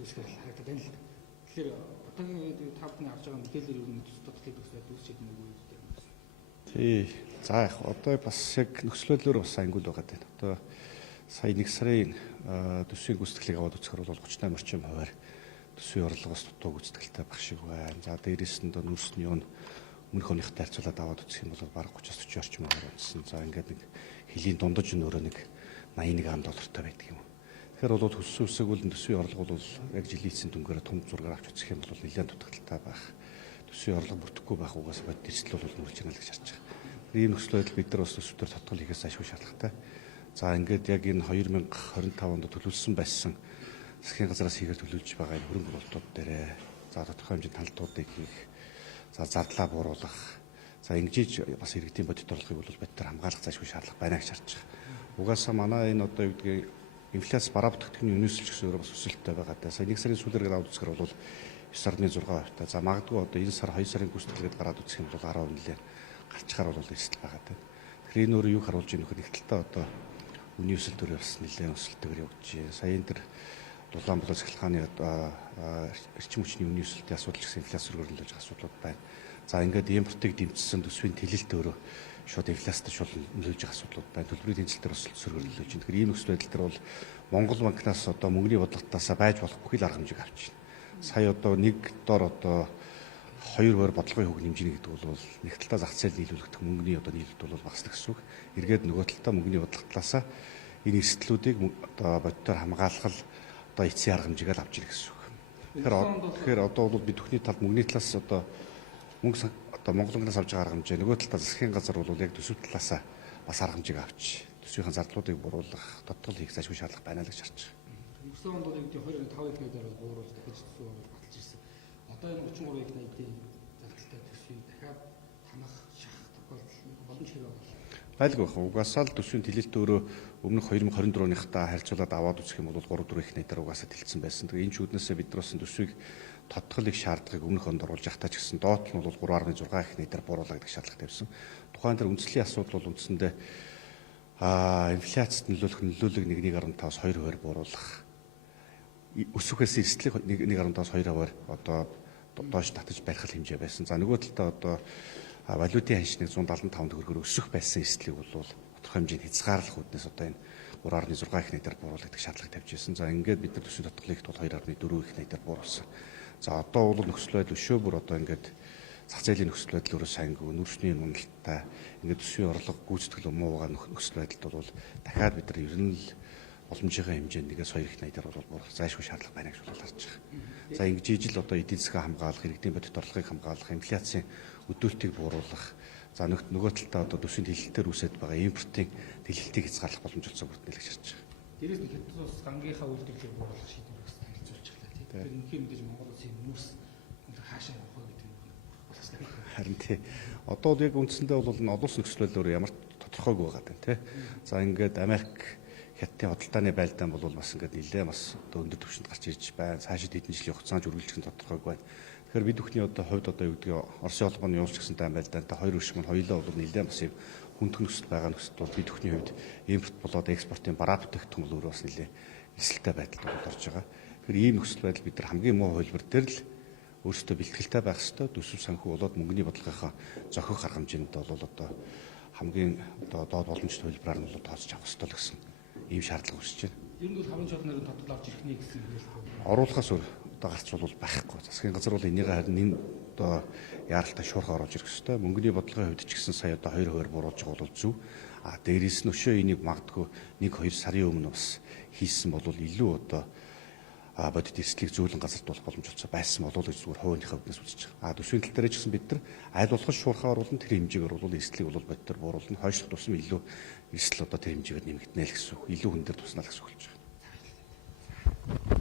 үүсгэж харагдаад байна л. Тэгэхээр одоогийн та бүхний авч байгаа мэдээлэл ер нь тодорхой төслөд үүсчихэд нэг үйл дээр байна. Тий. За яг одоо бас яг нөхцөл байдлаар бас ангил байгаа дээ. Одоо сая 1 сарын төсвийн гүйцэтгэлийг аваад үзэхээр бол 38 орчим хувиар төсвийн орлогоос дутуу гүйцэтгэлтэй баг шиг байна. За дээрээс нь нүүрсний юу өмнөх оныхтай харьцуулаад аваад үзэх юм бол бараг 30-40 орчим хувиар үнсэн. За ингээд нэг хэлийн дундаж нь өөрөө нэг 81 доллартай байдаг юм. Тэгэхээр бол хөссөн үсэг бол төсвийн орлого бол яг жилийн эцсийн дүнгээр том зургаар авч үзэх юм бол нэлээд дутагдaltaй байх. Төсвийн орлого бүрдэхгүй байх угаас бодит эрсдэл бол нүүрж байна л гэж харж байгаа. Ийм нөхцөл байдал бид нар бас төсвөөр тодтол хийхээс ашгүй шаардлагатай. За ингээд яг энэ 2025 онд төлөвлөсөн байсан засгийн газраас хийхээр төлөвлөж байгаа энэ хөрөнгө оруулалтууд дээрээ за тодорхой хэмжээнд талдуудыг хийх, за зардлаа бууруулах, за ингэж бас иргэдийн бодит орлогыг бол бид нар хамгаалах зайлшгүй шаардлага байна гэж харж байгаа. Угаасаа манай энэ одоо юу гэдгийг инфляц бараа бүтээгдэхүүний үнэслэж гэсэн өөрөө бас өсөлттэй байгаа даа. Сая 1 сарын сүүлээр аваад үзэхээр бол 9.6%-тай. За магадгүй одоо энэ сар 2 сарын гүйцэтгэлгээд гараад үзэх юм бол 10% нэлээд гарчгаар бол эрсдэл байгаа даа. Тэгэхээр энэ өөрөө юу харуулж ийм нөхөр нэгдэлтэй одоо үнийн өсөлт төрөө бас нэлээд өсөлтөөр явж байна. Сая энэ төр Улаанбаатар цахилгааны одоо эрчим хүчний үнийн өсөлтийн асуудал гэсэн инфляц өргөр нөлөөлж асуудлууд байна. За ингээд импортыг дэмжсэн төсвийн тэлэлт өөрөө шууд инфляцтай шууд нөлөөлж байгаа асуудлууд байна. Төлбөрийн тэнцэлтээр бас сөргөр нөлөөлж байна. Тэгэхээр ийм нөхцөл байдал дээр бол Монгол банкнаас одоо мөнгөний бодлоготоосаа байж болох бүхий л арга хэмжээг авч байна. Сая одоо нэг дор одоо 2 хувиар бодлогын хөг нэмжинэ гэдэг бол нэг талдаа зах зээл нийлүүлэгдэх мөнгөний одоо нийлүүлэлт бол багасдаг гэсэн үг. Эргээд нөгөө талдаа мөнгөний бодлого талаасаа энэ эрсдлүүдийг одоо бодитоор хамгаалах одоо эцсийн арга хэмжээгээр авч ирэх гэсэн үг. Тэгэхээр одоо бол бид бүхний талд мөнгөний талаас одоо мөнгө одоо Монгол банкнаас авч байгаа арга хэмжээ нөгөө талдаа засгийн газар бол яг төсөв талаасаа бас арга хэмжээг авч төсвийн зардлуудыг бууруулах, тодтол хийх зайлшгүй шаардлага байна л гэж харж байгаа. Өнгөрсөн онд бол яг 2.5 дээр бууруулж дахиж төсөв баталж ирсэн. Одоо энэ 33.80-ийн зардлалтай төсвийг дахиад ханах, шахах тохиолдол боломж хэрэг байна. Байлгүй бах. Угаасаа л төсвийн тэлэлт өөрөө өмнөх 2024 оныхтай харьцуулаад аваад үзэх юм бол 3-4 их найдаар угаасаа тэлэлсэн байсан. Тэгээ энэ ч үднээсээ бид нар бас төсвийг тодтол их шаардлагыг өмнөх онд оруулж явахтаа ч гэсэн доот нь бол 3.6 их найдаар бууруулах гэдэг шаардлага тавьсан. Тухайн дээр үндэслэлийн асуудал бол үндсэндээ инфляцид нөлөөлөх 1.5-аас 2% бууруулах. Өсвөхөөс эрсдлийг 1.5-аас 2% одоо доош татаж барих хэмжээ байсан. За нөгөө талдаа одоо валютын ханш 175 төгрөгөөр өсөх байсан эрсдлийг бол тодорхой хэмжээнд хязгаарлах үүднээс одоо энэ 3.6 их найдаар бууруулах гэдэг шаардлага тавьж байсан. За ингээд бид нар төсвийн тодтолыг бол 2.4 их найдаар бууруулсан. За одоо бол нөхцөл байдал өшөө бүр одоо ингээд зах зээлийн нөхцөл байдал өөрөө сайнгүй, нүүрсний уналттай ингээд төсвийн орлого гүйцэтгэл муу байгаа нөхцөл байдалд бол дахиад бид нар ер нь л боломжийн хэмжээнд 1-2 их найдаар бол бууруулах зайлшгүй шаардлага байна гэж бол харж байгаа. За ингэж ижил одоо эдийн засгаа хамгаалах, иргэдийн бодит орлогыг хамгаалах, инфляцийн өдөөлтийг бууруулах, за нөгөө талдаа одоо төсвийн тэлэлтээр үүсэж байгаа импортын тэлэлтийг хязгаарлах боломж олцоо бүрднэ гэж харж байгаа. Дээрээс нь хятад улс гангийнхаа үйлдвэрлэлийг бууруулах шийдвэр гэсэн харилцуулж байгаа. Тэгэхээр үнэхээр мэдээж Монгол улсын нүүрс хаашаа явах вэ гэдэг нь боловсруулах. Харин тий. Одоо яг үндсэндээ бол олон улс нөхцөл байдлаар ямар тодорхойгүй байгаа гэдэг тий. За ингээд Америк хятадын худалдааны байлдаан бол бас ингээд нэлээ бас одоо өндөр түвшинд гарч ирж байна. Цаашид хэдэн жилийн хугацаанд үргэлжлэх нь тодорхойгүй байна. Тэгэхээр бид бүхний одоо хувьд одоо юу гэдэг Оросын холбооны явуулж гисэн дан байлдаантай хоёр өршин нь хоёулаа бол нэлээ бас юм хүндх нөхцөл байгаа нөхцөл бол бид бүхний хувьд импорт болоод экспортын бараа бүтээгдэхүүн бол өөрөө бас нэлээ эсэлтэй байдалд орж байгаа. Тэгэхээр ийм нөхцөл байдал бид нар хамгийн муу хувилбар дээр л өөрсдөө бэлтгэлтэй байх ёстой. Төсөв санхүү болоод мөнгөний бодлогынхаа зохих арга хэмжээнд бол одоо хамгийн одоо доод боломжтой хувилбараар нь бол тооцож авах ёстой л гэсэн ийм шаардлага үүсэж байна. Ер нь бол хамгийн чухал нэрийн тодтол авч ирэх нэ гэсэн хэлбэл оруулахаас өөр одоо гарч бол байхгүй. Засгийн газар бол энийг харин энэ одоо яаралтай шуурхай оруулж ирэх ёстой. Мөнгөний бодлогын хувьд ч гэсэн сая одоо 2% бууруулж байгаа бол зүв. Дээрээс нь өшөө энийг магадгүй 1-2 сарын өмнө бас хийсэн бол илүү одоо бодит эрсдлийг зөөлөн газарт болох боломж олцоо байсан болов уу гэж зүгээр хувийнхаа үүднээс үзэж байгаа. Төсвийн тал дээр ч гэсэн бид нар аль болох шуурхай оруулан тэр хэмжээгээр бол эрсдлийг бол бодитоор бууруулна. Хойшлох тусам илүү эрсдэл одоо тэр хэмжээгээр нэмэгдэнэ л гэсэн үг. Илүү хүн дээр туснаа л гэсэн үг болж байгаа.